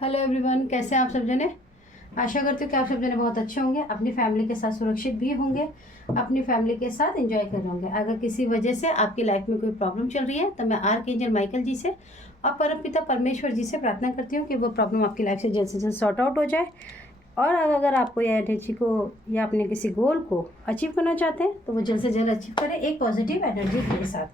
Hello everyone, कैसे हैं आप सब जने। आशा करती हूँ कि आप सब जने बहुत अच्छे होंगे, अपनी फैमिली के साथ सुरक्षित भी होंगे, अपनी फैमिली के साथ एंजॉय कर रहे होंगे। अगर किसी वजह से आपकी लाइफ में कोई प्रॉब्लम चल रही है तो मैं आर्कएंजल माइकल जी से और परमपिता परमेश्वर जी से प्रार्थना करती हूँ कि वो प्रॉब्लम आपकी लाइफ से जल्द सॉर्ट आउट हो जाए। और अगर आपको या एनर्जी को या अपने किसी गोल को अचीव करना चाहते हैं तो वो जल्द से जल्द अचीव करें एक पॉजिटिव एनर्जी के साथ।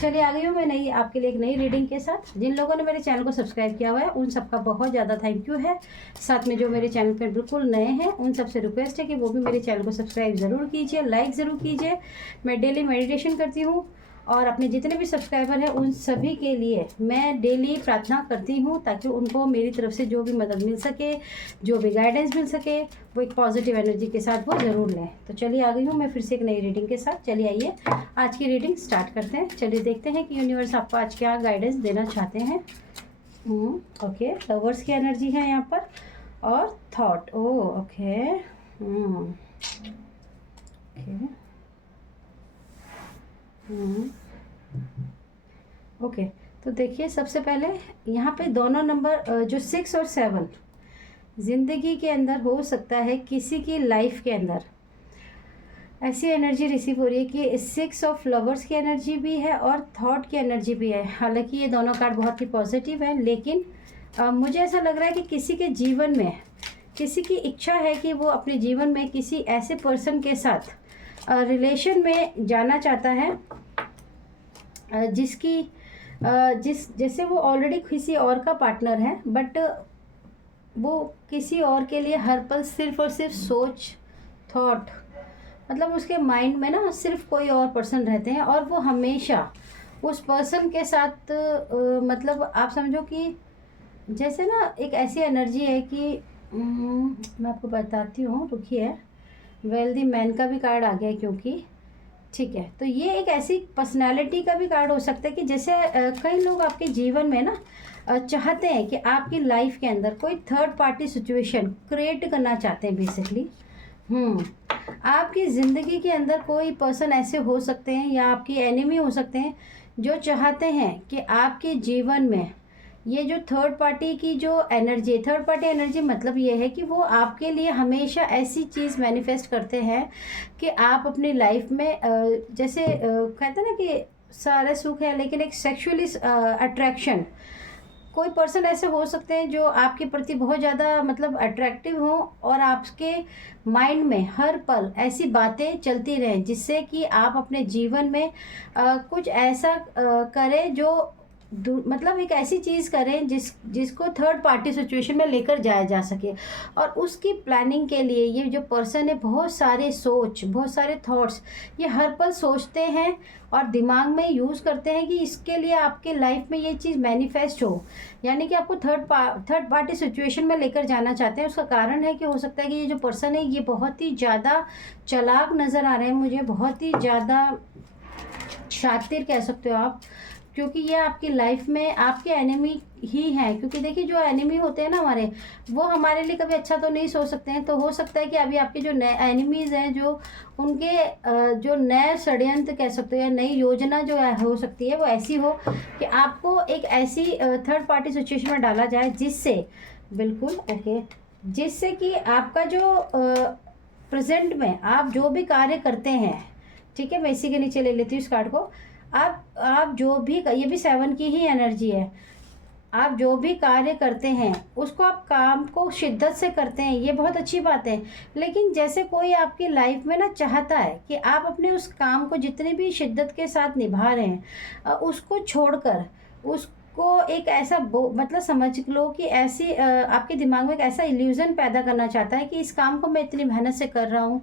चलिए आ गई हूँ मैं नई आपके लिए एक नई रीडिंग के साथ। जिन लोगों ने मेरे चैनल को सब्सक्राइब किया हुआ है उन सबका बहुत ज़्यादा थैंक यू है। साथ में जो मेरे चैनल पर बिल्कुल नए हैं उन सबसे रिक्वेस्ट है कि वो भी मेरे चैनल को सब्सक्राइब ज़रूर कीजिए, लाइक ज़रूर कीजिए। मैं डेली मेडिटेशन करती हूँ और अपने जितने भी सब्सक्राइबर हैं उन सभी के लिए मैं डेली प्रार्थना करती हूँ ताकि उनको मेरी तरफ से जो भी मदद मिल सके, जो भी गाइडेंस मिल सके, वो एक पॉजिटिव एनर्जी के साथ वो ज़रूर लें। तो चलिए आ गई हूँ मैं फिर से एक नई रीडिंग के साथ। चलिए आइए आज की रीडिंग स्टार्ट करते हैं। चलिए देखते हैं कि यूनिवर्स आपको आज क्या गाइडेंस देना चाहते हैं। ओके, लवर्स की एनर्जी है यहाँ पर और थॉट। Okay okay. तो देखिए सबसे पहले यहाँ पे दोनों नंबर जो 6 और 7 ज़िंदगी के अंदर हो सकता है, किसी की लाइफ के अंदर ऐसी एनर्जी रिसीव हो रही है कि 6 ऑफ लवर्स की एनर्जी भी है और थॉट की एनर्जी भी है। हालांकि ये दोनों कार्ड बहुत ही पॉजिटिव है, लेकिन मुझे ऐसा लग रहा है कि किसी के जीवन में किसी की इच्छा है कि वो अपने जीवन में किसी ऐसे पर्सन के साथ रिलेशन में जाना चाहता है जिसकी जैसे वो ऑलरेडी किसी और का पार्टनर है, बट वो किसी और के लिए हर पल सिर्फ और सिर्फ सोच थॉट, मतलब उसके माइंड में ना सिर्फ कोई और पर्सन रहते हैं और वो हमेशा उस पर्सन के साथ मतलब आप समझो कि जैसे ना एक ऐसी एनर्जी है कि मैं आपको बताती हूँ, रुकिए। वेल्दी मैन का भी कार्ड आ गया क्योंकि ठीक है। तो ये एक ऐसी पर्सनालिटी का भी कार्ड हो सकता है कि जैसे कई लोग आपके जीवन में ना चाहते हैं कि आपकी लाइफ के अंदर कोई थर्ड पार्टी सिचुएशन क्रिएट करना चाहते हैं बेसिकली। आपकी ज़िंदगी के अंदर कोई पर्सन ऐसे हो सकते हैं या आपकी एनिमी हो सकते हैं जो चाहते हैं कि आपके जीवन में ये जो थर्ड पार्टी की जो एनर्जी है, थर्ड पार्टी एनर्जी मतलब ये है कि वो आपके लिए हमेशा ऐसी चीज़ मैनिफेस्ट करते हैं कि आप अपनी लाइफ में जैसे कहते हैं ना कि सारे सुख है लेकिन एक सेक्सुअली अट्रैक्शन, कोई पर्सन ऐसे हो सकते हैं जो आपके प्रति बहुत ज़्यादा मतलब अट्रैक्टिव हो और आपके माइंड में हर पल ऐसी बातें चलती रहें जिससे कि आप अपने जीवन में कुछ ऐसा करें जो मतलब एक ऐसी चीज़ करें जिसको थर्ड पार्टी सिचुएशन में लेकर जाया जा सके। और उसकी प्लानिंग के लिए ये जो पर्सन है बहुत सारे सोच, बहुत सारे थॉट्स ये हर पल सोचते हैं और दिमाग में यूज़ करते हैं कि इसके लिए आपके लाइफ में ये चीज़ मैनिफेस्ट हो, यानी कि आपको थर्ड पार्टी सिचुएशन में लेकर जाना चाहते हैं। उसका कारण है कि हो सकता है कि ये जो पर्सन है ये बहुत ही ज़्यादा चालाक नज़र आ रहे हैं मुझे, बहुत ही ज़्यादा शातिर कह सकते हो आप, क्योंकि ये आपकी लाइफ में आपके एनिमी ही हैं। क्योंकि देखिए जो एनिमी होते हैं ना हमारे, वो हमारे लिए कभी अच्छा तो नहीं सोच सकते हैं। तो हो सकता है कि अभी आपके जो नए एनिमीज़ हैं जो उनके जो नए षड्यंत्र कह सकते हो या नई योजना जो है हो सकती है वो ऐसी हो कि आपको एक ऐसी थर्ड पार्टी सिचुएशन में डाला जाए जिससे बिल्कुल ओके, जिससे कि आपका जो प्रेजेंट में आप जो भी कार्य करते हैं, ठीक है मैं इसी के नीचे ले लेती हूँ इस कार्ड को। आप जो भी, ये भी 7 की ही एनर्जी है, आप जो भी कार्य करते हैं उसको आप काम को शिद्दत से करते हैं, ये बहुत अच्छी बात है। लेकिन जैसे कोई आपकी लाइफ में ना चाहता है कि आप अपने उस काम को जितनी भी शिद्दत के साथ निभा रहे हैं उसको छोड़कर उसको एक ऐसा मतलब समझ लो कि ऐसी आपके दिमाग में एक ऐसा इल्यूज़न पैदा करना चाहता है कि इस काम को मैं इतनी मेहनत से कर रहा हूँ,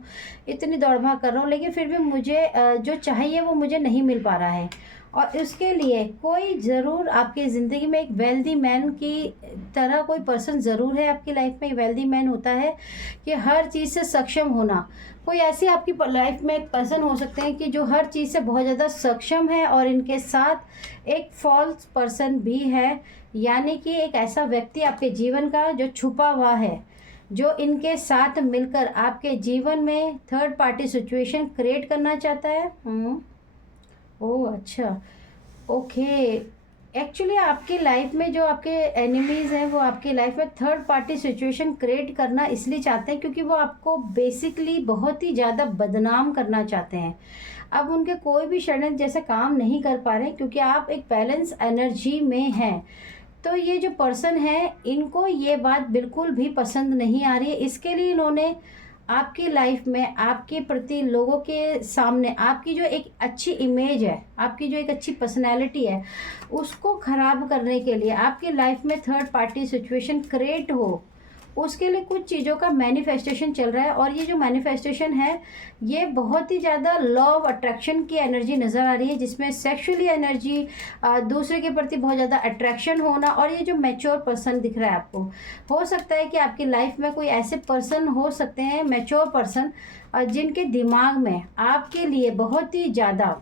इतनी दौड़ भाग कर रहा हूँ, लेकिन फिर भी मुझे जो चाहिए वो मुझे नहीं मिल पा रहा है। और इसके लिए कोई ज़रूर आपकी ज़िंदगी में एक वेल्दी मैन की तरह कोई पर्सन ज़रूर है आपकी लाइफ में। एक वेल्दी मैन होता है कि हर चीज़ से सक्षम होना। कोई ऐसी आपकी लाइफ में एक पर्सन हो सकते हैं कि जो हर चीज़ से बहुत ज़्यादा सक्षम है और इनके साथ एक फॉल्स पर्सन भी है, यानी कि एक ऐसा व्यक्ति आपके जीवन का जो छुपा हुआ है, जो इनके साथ मिलकर आपके जीवन में थर्ड पार्टी सिचुएशन क्रिएट करना चाहता है। ओह अच्छा, ओके। एक्चुअली आपकी लाइफ में जो आपके एनिमीज़ हैं वो आपकी लाइफ में थर्ड पार्टी सिचुएशन क्रिएट करना इसलिए चाहते हैं क्योंकि वो आपको बेसिकली बहुत ही ज़्यादा बदनाम करना चाहते हैं। अब उनके कोई भी षड्यंत्र जैसे काम नहीं कर पा रहे हैं क्योंकि आप एक बैलेंस एनर्जी में हैं। तो ये जो पर्सन है इनको ये बात बिल्कुल भी पसंद नहीं आ रही है, इसके लिए इन्होंने आपकी लाइफ में आपके प्रति लोगों के सामने आपकी जो एक अच्छी इमेज है, आपकी जो एक अच्छी पर्सनैलिटी है, उसको ख़राब करने के लिए आपकी लाइफ में थर्ड पार्टी सिचुएशन क्रिएट हो, उसके लिए कुछ चीज़ों का मैनिफेस्टेशन चल रहा है। और ये जो मैनिफेस्टेशन है ये बहुत ही ज़्यादा लॉ ऑफ अट्रैक्शन की एनर्जी नज़र आ रही है, जिसमें सेक्सुअली एनर्जी, दूसरे के प्रति बहुत ज़्यादा अट्रैक्शन होना। और ये जो मैच्योर पर्सन दिख रहा है आपको, हो सकता है कि आपकी लाइफ में कोई ऐसे पर्सन हो सकते हैं, मैच्योर पर्सन, जिनके दिमाग में आपके लिए बहुत ही ज़्यादा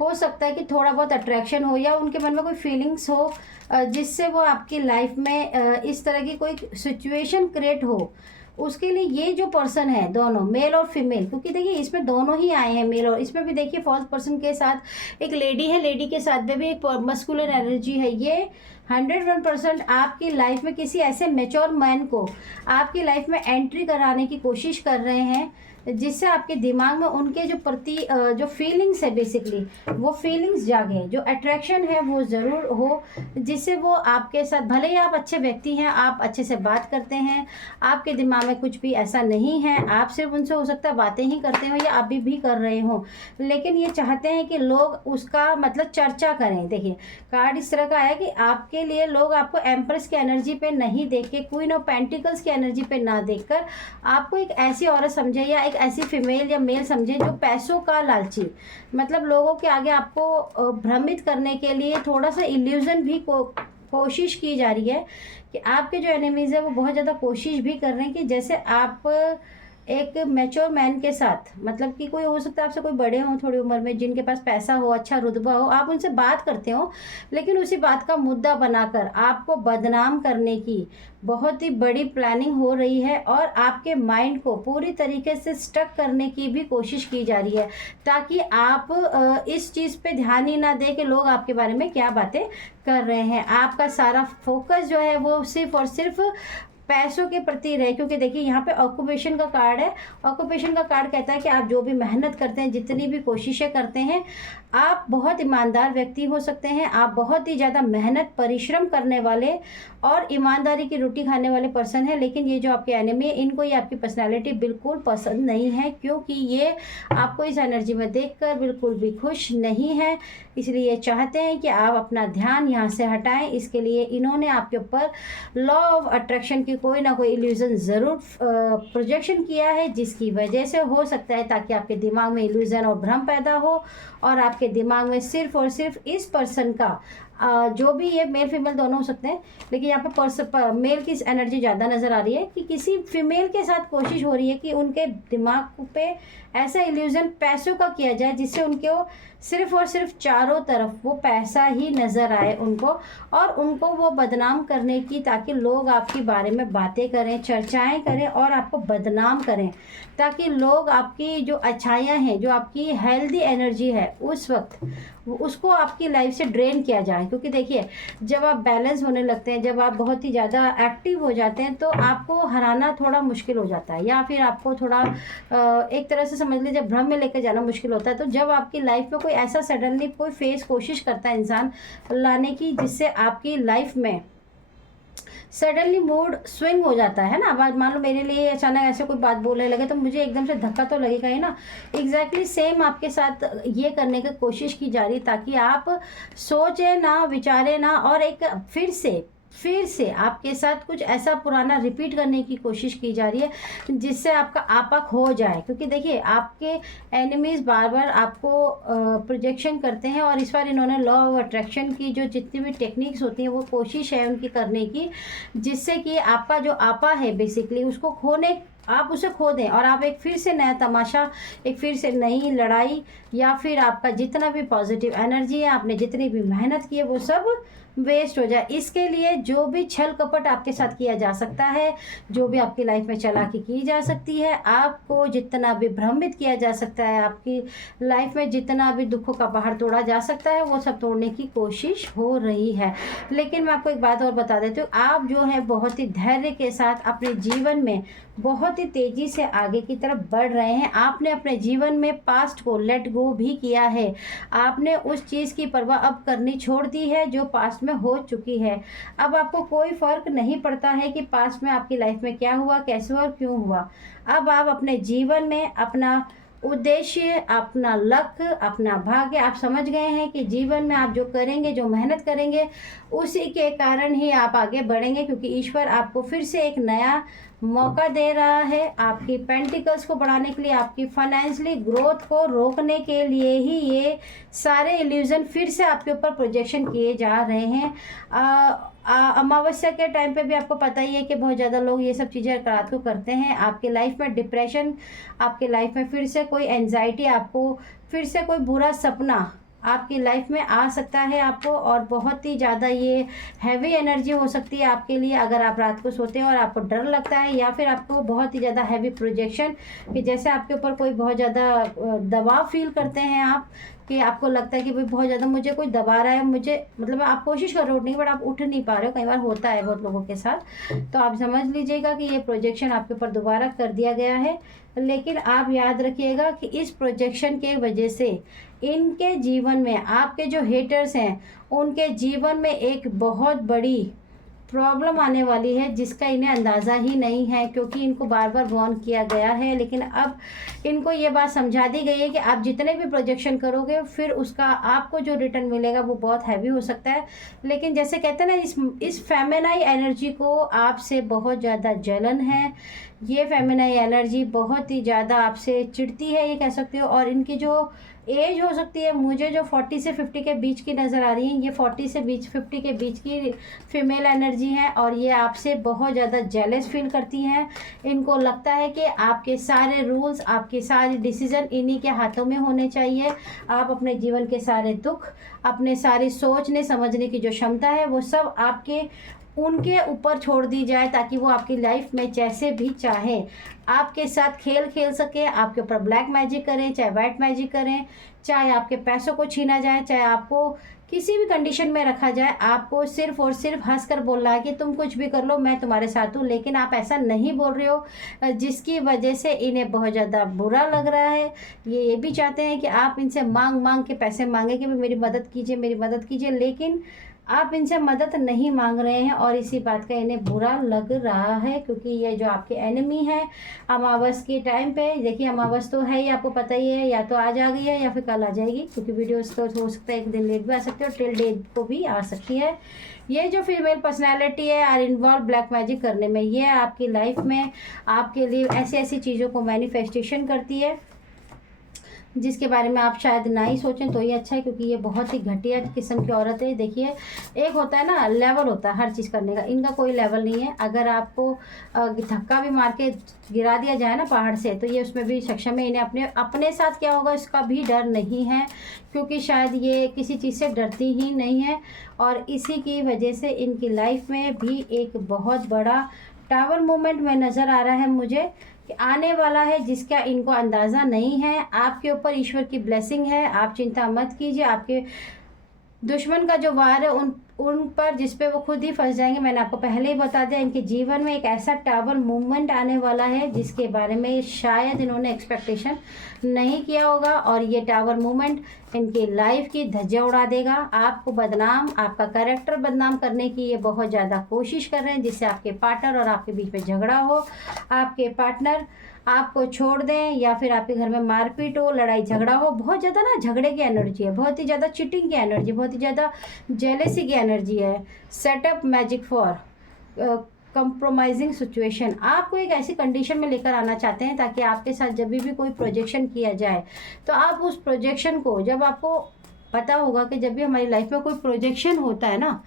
हो सकता है कि थोड़ा बहुत अट्रैक्शन हो या उनके मन में कोई फीलिंग्स हो, जिससे वो आपकी लाइफ में इस तरह की कोई सिचुएशन क्रिएट हो। उसके लिए ये जो पर्सन है, दोनों मेल और फीमेल, क्योंकि देखिए इसमें दोनों ही आए हैं मेल और, इसमें भी देखिए फॉल्स पर्सन के साथ एक लेडी है, लेडी के साथ में भी एक मस्कुलिन एनर्जी है। ये 101% आपकी लाइफ में किसी ऐसे मैच्योर मैन को आपकी लाइफ में एंट्री कराने की कोशिश कर रहे हैं, जिससे आपके दिमाग में उनके जो प्रति जो फीलिंग्स है बेसिकली वो फीलिंग्स जागे, जो अट्रैक्शन है वो ज़रूर हो, जिससे वो आपके साथ, भले ही आप अच्छे व्यक्ति हैं, आप अच्छे से बात करते हैं, आपके दिमाग में कुछ भी ऐसा नहीं है, आप सिर्फ उनसे हो सकता है बातें ही करते हो या अभी भी कर रहे हो, लेकिन ये चाहते हैं कि लोग उसका मतलब चर्चा करें। देखिए कार्ड इस तरह का आया कि आपके लिए लोग आपको एम्प्रेस की एनर्जी पे नहीं देख के, क्वीन ऑफ पेंटिकल्स की एनर्जी पे ना देखकर आपको एक ऐसी औरत समझे या ऐसी फीमेल या मेल समझे जो पैसों का लालची, मतलब लोगों के आगे आपको भ्रमित करने के लिए थोड़ा सा इल्यूजन भी कोशिश की जा रही है कि आपके जो एनिमीज़ है वो बहुत ज़्यादा कोशिश भी कर रहे हैं कि जैसे आप एक मैच्योर मैन के साथ, मतलब कि कोई हो सकता है आपसे कोई बड़े हों थोड़ी उम्र में, जिनके पास पैसा हो, अच्छा रुतबा हो, आप उनसे बात करते हो, लेकिन उसी बात का मुद्दा बनाकर आपको बदनाम करने की बहुत ही बड़ी प्लानिंग हो रही है और आपके माइंड को पूरी तरीके से स्टक करने की भी कोशिश की जा रही है, ताकि आप इस चीज़ पे ध्यान ही ना दें कि लोग आपके बारे में क्या बातें कर रहे हैं। आपका सारा फोकस जो है वो सिर्फ और सिर्फ पैसों के प्रति रहे, क्योंकि देखिए यहाँ पे ऑक्यूपेशन का कार्ड है। ऑक्यूपेशन का कार्ड कहता है कि आप जो भी मेहनत करते हैं, जितनी भी कोशिशें करते हैं, आप बहुत ईमानदार व्यक्ति हो सकते हैं, आप बहुत ही ज़्यादा मेहनत परिश्रम करने वाले और ईमानदारी की रोटी खाने वाले पर्सन हैं, लेकिन ये जो आपके एनिमी है इनको ये आपकी पर्सनालिटी बिल्कुल पसंद नहीं है, क्योंकि ये आपको इस एनर्जी में देखकर बिल्कुल भी खुश नहीं है। इसलिए ये चाहते हैं कि आप अपना ध्यान यहाँ से हटाएं। इसके लिए इन्होंने आपके ऊपर लॉ ऑफ अट्रैक्शन की कोई ना कोई इल्यूज़न ज़रूर प्रोजेक्शन किया है, जिसकी वजह से हो सकता है ताकि आपके दिमाग में इल्यूज़न और भ्रम पैदा हो और आपके दिमाग में सिर्फ और सिर्फ इस पर्सन का जो भी ये मेल फीमेल दोनों हो सकते हैं, लेकिन यहाँ पे मेल की एनर्जी ज़्यादा नज़र आ रही है कि किसी फीमेल के साथ कोशिश हो रही है कि उनके दिमाग पे ऐसा इल्यूज़न पैसों का किया जाए जिससे उनके वो सिर्फ और सिर्फ चारों तरफ वो पैसा ही नज़र आए उनको, और उनको वो बदनाम करने की, ताकि लोग आपके बारे में बातें करें, चर्चाएं करें और आपको बदनाम करें, ताकि लोग आपकी जो अच्छाइयाँ हैं, जो आपकी हेल्दी एनर्जी है उस वक्त उसको आपकी लाइफ से ड्रेन किया जाए। क्योंकि देखिए जब आप बैलेंस होने लगते हैं, जब आप बहुत ही ज़्यादा एक्टिव हो जाते हैं, तो आपको हराना थोड़ा मुश्किल हो जाता है, या फिर आपको थोड़ा एक तरह से समझ लीजिए भ्रम में लेकर जाना मुश्किल होता है। तो जब आपकी लाइफ में कोई ऐसा सडनली कोई फेस कोशिश करता है इंसान लाने की, जिससे आपकी लाइफ में सडनली मूड स्विंग हो जाता है ना, अब मान लो मेरे लिए अचानक ऐसे कोई बात बोलने लगे तो मुझे एकदम से धक्का तो लगेगा ही ना। एग्जैक्टली सेम आपके साथ ये करने की कोशिश की जा रही, ताकि आप सोचें ना, विचारें ना, और एक फिर से आपके साथ कुछ ऐसा पुराना रिपीट करने की कोशिश की जा रही है जिससे आपका आपा खो जाए। क्योंकि देखिए आपके एनिमीज़ बार बार आपको प्रोजेक्शन करते हैं, और इस बार इन्होंने लॉ ऑफ अट्रैक्शन की जो जितनी भी टेक्निक्स होती हैं वो कोशिश है उनकी करने की, जिससे कि आपका जो आपा है बेसिकली उसको आप उसे खो दें, और आप एक फिर से नया तमाशा, एक फिर से नई लड़ाई, या फिर आपका जितना भी पॉजिटिव एनर्जी है, आपने जितनी भी मेहनत की है, वो सब वेस्ट हो जाए। इसके लिए जो भी छल कपट आपके साथ किया जा सकता है, जो भी आपकी लाइफ में चालाकी की जा सकती है, आपको जितना भी भ्रमित किया जा सकता है, आपकी लाइफ में जितना भी दुखों का पहाड़ तोड़ा जा सकता है, वो सब तोड़ने की कोशिश हो रही है। लेकिन मैं आपको एक बात और बता देती हूँ, आप जो है बहुत ही धैर्य के साथ अपने जीवन में बहुत ही तेज़ी से आगे की तरफ बढ़ रहे हैं। आपने अपने जीवन में पास्ट को लेट गो भी किया है। आपने उस चीज़ की परवाह अब करनी छोड़ दी है जो पास्ट में हो चुकी है। अब आपको कोई फ़र्क नहीं पड़ता है कि पास्ट में आपकी लाइफ में क्या हुआ, कैसे हुआ और क्यों हुआ। अब आप अपने जीवन में अपना उद्देश्य, अपना लक्ष्य, अपना भाग्य आप समझ गए हैं कि जीवन में आप जो करेंगे, जो मेहनत करेंगे, उसी के कारण ही आप आगे बढ़ेंगे, क्योंकि ईश्वर आपको फिर से एक नया मौका दे रहा है। आपकी पेंटिकल्स को बढ़ाने के लिए, आपकी फाइनेंशियली ग्रोथ को रोकने के लिए ही ये सारे इल्यूजन फिर से आपके ऊपर प्रोजेक्शन किए जा रहे हैं। अमावस्या के टाइम पे भी आपको पता ही है कि बहुत ज़्यादा लोग ये सब चीज़ें रात को करते हैं। आपके लाइफ में डिप्रेशन, आपके लाइफ में फिर से कोई एंजाइटी, आपको फिर से कोई बुरा सपना आपकी लाइफ में आ सकता है आपको, और बहुत ही ज़्यादा ये हैवी एनर्जी हो सकती है आपके लिए अगर आप रात को सोते हैं और आपको डर लगता है, या फिर आपको बहुत ही ज़्यादा हैवी प्रोजेक्शन कि जैसे आपके ऊपर कोई बहुत ज़्यादा दबाव फील करते हैं आप, कि आपको लगता है कि भाई बहुत ज़्यादा मुझे कोई दबा रहा है, मुझे मतलब आप कोशिश कर रहे हो उठने की बट आप उठ नहीं पा रहे हो। कई बार होता है बहुत लोगों के साथ। तो आप समझ लीजिएगा कि ये प्रोजेक्शन आपके ऊपर दोबारा कर दिया गया है। लेकिन आप याद रखिएगा कि इस प्रोजेक्शन के वजह से इनके जीवन में, आपके जो हेटर्स हैं उनके जीवन में एक बहुत बड़ी प्रॉब्लम आने वाली है जिसका इन्हें अंदाज़ा ही नहीं है, क्योंकि इनको बार बार वार्न किया गया है। लेकिन अब इनको ये बात समझा दी गई है कि आप जितने भी प्रोजेक्शन करोगे फिर उसका आपको जो रिटर्न मिलेगा वो बहुत हैवी हो सकता है। लेकिन जैसे कहते हैं ना, इस फेमिनाइन एनर्जी को आपसे बहुत ज़्यादा जलन है। ये फेमिनाइन एनर्जी बहुत ही ज़्यादा आपसे चिढ़ती है, ये कह सकते हो। और इनकी जो एज हो सकती है, मुझे जो 40 से 50 के बीच की नज़र आ रही है, ये 40 से 50 के बीच की फीमेल एनर्जी है, और ये आपसे बहुत ज़्यादा जेलस फील करती हैं। इनको लगता है कि आपके सारे रूल्स, आपके सारे डिसीज़न इन्हीं के हाथों में होने चाहिए। आप अपने जीवन के सारे दुख, अपने सारी सोचने समझने की जो क्षमता है, वो सब उनके ऊपर छोड़ दी जाए, ताकि वो आपकी लाइफ में जैसे भी चाहें आपके साथ खेल खेल सके, आपके ऊपर ब्लैक मैजिक करें, चाहे वाइट मैजिक करें, चाहे आपके पैसों को छीना जाए, चाहे आपको किसी भी कंडीशन में रखा जाए। आपको सिर्फ और सिर्फ हंसकर बोलना है कि तुम कुछ भी कर लो, मैं तुम्हारे साथ हूँ। लेकिन आप ऐसा नहीं बोल रहे हो, जिसकी वजह से इन्हें बहुत ज़्यादा बुरा लग रहा है। ये भी चाहते हैं कि आप इनसे मांग मांग के पैसे मांगे कि मेरी मदद कीजिए, मेरी मदद कीजिए, लेकिन आप इनसे मदद नहीं मांग रहे हैं, और इसी बात का इन्हें बुरा लग रहा है। क्योंकि ये जो आपके एनिमी है, अमावस के टाइम पे देखिए, अमावस तो है ही, आपको पता ही है, या तो आज आ गई है या फिर कल आ जाएगी, क्योंकि वीडियोस तो हो सकता है एक दिन लेट भी आ सकती है और टिल डेट को भी आ सकती है। ये जो फीमेल पर्सनैलिटी है आर इन्वॉल्व ब्लैक मैजिक करने में, ये आपकी लाइफ में आपके लिए ऐसी ऐसी चीज़ों को मैनिफेस्टेशन करती है जिसके बारे में आप शायद ना ही सोचें तो ये अच्छा है, क्योंकि ये बहुत ही घटिया किस्म की औरत है। देखिए, एक होता है ना, लेवल होता है हर चीज़ करने का, इनका कोई लेवल नहीं है। अगर आपको धक्का भी मार के गिरा दिया जाए ना पहाड़ से, तो ये उसमें भी सक्षम है। इन्हें अपने साथ क्या होगा इसका भी डर नहीं है, क्योंकि शायद ये किसी चीज़ से डरती ही नहीं है। और इसी की वजह से इनकी लाइफ में भी एक बहुत बड़ा टावर मूवमेंट में नज़र आ रहा है मुझे कि आने वाला है, जिसका इनको अंदाज़ा नहीं है। आपके ऊपर ईश्वर की ब्लेसिंग है, आप चिंता मत कीजिए। आपके दुश्मन का जो वार है उन पर, जिस पे वो खुद ही फंस जाएंगे। मैंने आपको पहले ही बता दिया, इनके जीवन में एक ऐसा टावर मूवमेंट आने वाला है जिसके बारे में शायद इन्होंने एक्सपेक्टेशन नहीं किया होगा, और ये टावर मूवमेंट इनकी लाइफ की धज्जियां उड़ा देगा। आपको बदनाम, आपका कैरेक्टर बदनाम करने की ये बहुत ज़्यादा कोशिश कर रहे हैं, जिससे आपके पार्टनर और आपके बीच में झगड़ा हो, आपके पार्टनर आपको छोड़ दें, या फिर आपके घर में मारपीट हो, लड़ाई झगड़ा हो। बहुत ज़्यादा ना झगड़े की एनर्जी है, बहुत ही ज़्यादा चीटिंग की एनर्जी, बहुत ही ज़्यादा जेलेसी की एनर्जी है। Setup magic for compromising situation, आपको एक ऐसी कंडीशन में लेकर आना चाहते हैं ताकि आपके साथ जब भी कोई प्रोजेक्शन किया जाए, तो आप उस प्रोजेक्शन को, जब आपको पता होगा कि जब भी हमारी लाइफ में कोई प्रोजेक्शन होता है ना,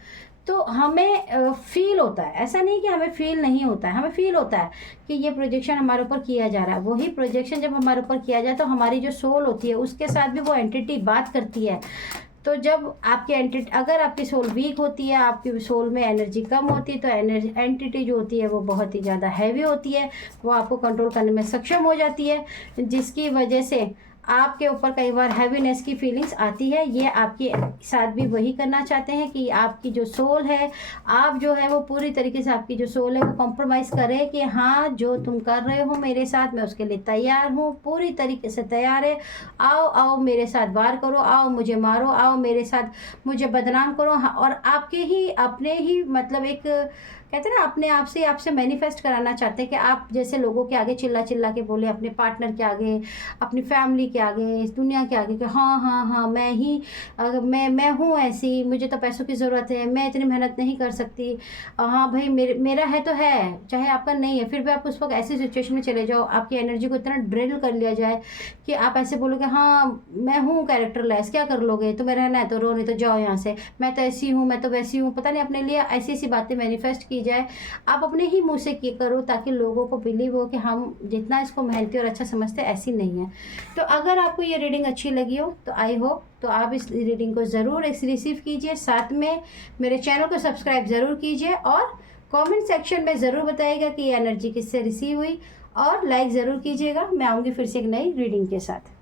तो हमें फील होता है, ऐसा नहीं कि हमें फील नहीं होता है, हमें फील होता है कि ये प्रोजेक्शन हमारे ऊपर किया जा रहा है। वही प्रोजेक्शन जब हमारे ऊपर किया जाए तो हमारी जो सोल होती है उसके साथ भी वो एंटिटी बात करती है। तो जब आपकी एंटिटी, अगर आपकी सोल वीक होती है, आपकी सोल में एनर्जी कम होती है, तो एंटिटी जो होती है वो बहुत ही ज़्यादा हैवी होती है, वो आपको कंट्रोल करने में सक्षम हो जाती है, जिसकी वजह से आपके ऊपर कई बार हैवीनेस की फीलिंग्स आती है। ये आपके साथ भी वही करना चाहते हैं कि आपकी जो सोल है, आप जो है वो पूरी तरीके से, आपकी जो सोल है वो कॉम्प्रोमाइज़ करे कि हाँ जो तुम कर रहे हो मेरे साथ, मैं उसके लिए तैयार हूँ, पूरी तरीके से तैयार है। आओ आओ मेरे साथ वार करो, आओ मुझे मारो, आओ मेरे साथ मुझे बदनाम करो। हाँ, और आपके ही अपने ही मतलब एक कहते हैं ना, अपने आप से आपसे मैनिफेस्ट कराना चाहते हैं कि आप जैसे लोगों के आगे चिल्ला चिल्ला के बोले, अपने पार्टनर के आगे, अपनी फैमिली के आगे, इस दुनिया के आगे कि हाँ हाँ हाँ मैं ही, मैं हूँ ऐसी, मुझे तो पैसों की ज़रूरत है, मैं इतनी मेहनत नहीं कर सकती। हाँ भाई मेरा है तो है, चाहे आपका नहीं है, फिर भी आप उस वक्त ऐसी सिचुएशन में चले जाओ, आपकी एनर्जी को इतना ड्रिल कर लिया जाए कि आप ऐसे बोलोगे हाँ मैं हूँ कैरेक्टर लेस, क्या कर लोगे, तुम्हें रहना है तो रो, नहीं तो जाओ यहाँ से, मैं तो ऐसी हूँ, मैं तो वैसी हूँ, पता नहीं अपने लिए ऐसी ऐसी बातें मैनिफेस्ट की जाए। आप अपने ही मुंह से करो ताकि लोगों को बिलीव हो कि हम जितना इसको मेहनती और अच्छा समझते हैं ऐसी नहीं है। तो अगर आपको ये रीडिंग अच्छी लगी हो तो आई होप तो आप इस रीडिंग को ज़रूर रिसीव कीजिए, साथ में मेरे चैनल को सब्सक्राइब ज़रूर कीजिए, और कमेंट सेक्शन में ज़रूर बताइएगा कि ये एनर्जी किससे रिसीव हुई, और लाइक ज़रूर कीजिएगा। मैं आऊँगी फिर से एक नई रीडिंग के साथ।